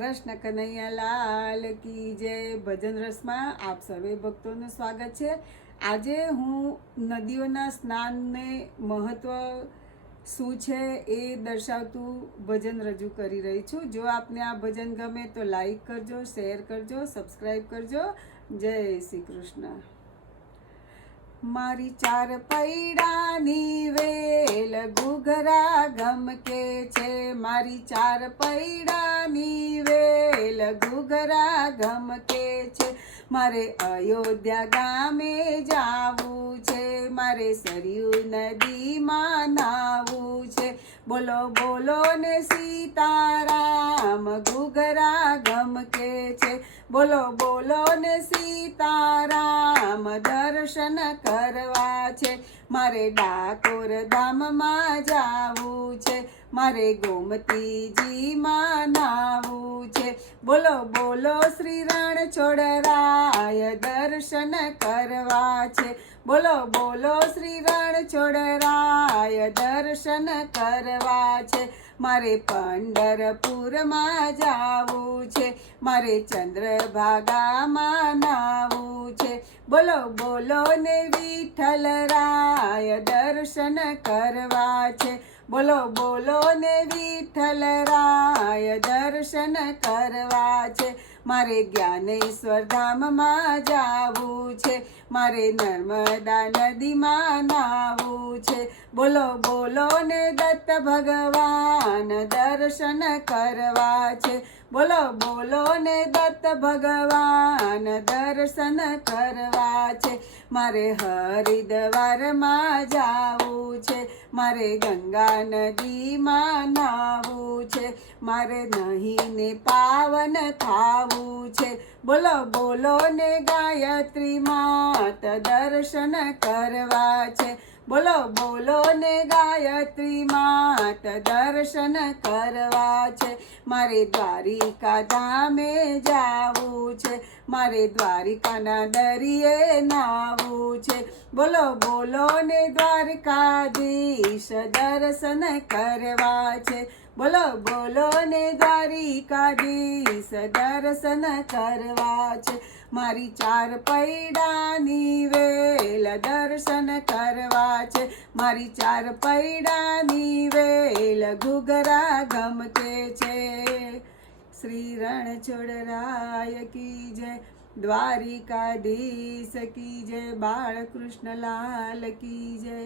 કૃષ્ણ કનૈયા લાલ કી જય। ભજન રસમાં આપ સર્વે ભક્તોનું સ્વાગત છે। આજે હું નદીઓના સ્નાનને મહત્વ શું છે એ દર્શાવતું ભજન રજૂ કરી રહી છું। જો આપને આ ભજન ગમે તો લાઈક કરજો, શેર કરજો, સબસ્ક્રાઈબ કરજો। જય શ્રી કૃષ્ણ। મારી ચાર પૈડાની વેલ ઘૂઘરા ગમકે છે, મારી ચાર પૈડાની વેલ ઘૂઘરા ગમકે છે। મારે અયોધ્યા ગામે જાવું છે, મારે સરયુ નદીમાં નાવું છે। બોલો બોલો ને સીતારામ ઘૂઘરા ગમકે છે, બોલો બોલો ને સીતારામ દર્શન કરવા છે। મારે ડાકોર ધામમાં જાવું છે, મારે ગોમતીજીમાં નાવું છે। બોલો બોલો શ્રી રણછોડરાય દર્શન કરવા છે, બોલો બોલો શ્રી રણછોડરાય દર્શન કરવા છે। મારે પંઢરપુરમાં જાવું છે, મારે ચંદ્રભાગામાં નાવું છે। બોલો બોલો ને વિઠ્ઠલરાય દર્શન કરવા છે, બોલો બોલો ને વિઠ્ઠલરાય દર્શન કરવા છે। મારે જ્ઞાનેશ્વર ધામમાં જાવું છે, મારે નર્મદા નદીમાં નાવું છે। બોલો બોલો ને દત્ત ભગવાન દર્શન કરવા છે, બોલો બોલો ને દત્ત ભગવાન દર્શન કરવા છે। મારે હરિદ્વારમાં જાવું છે, મારે ગંગા નદીમાં નાવું છે, મારે નહીને પાવન થાવું છે। બોલો બોલો ને ગાયત્રી માત દર્શન કરવા છે, બોલો બોલો ને ગાયત્રી માત દર્શન કરવા છે। મારે દ્વારિકા ધામે જાવું છે, મારે દ્વારિકાના દરિયે નાવું છે। બોલો બોલો ને દ્વારકાધીશ દર્શન કરવા છે, બોલો બોલો ને દ્વારિકાધીશ દર્શન કરવા છે। મારી ચાર પૈડાની વેલ દર્શન કરવા છે, મારી ચાર પૈડાની વેલ ઘૂઘરા ગમકે છે। શ્રી રણછોડરાય કી જય, દ્વારિકાધીશ કી જય, બાળકૃષ્ણ લાલ કી જય।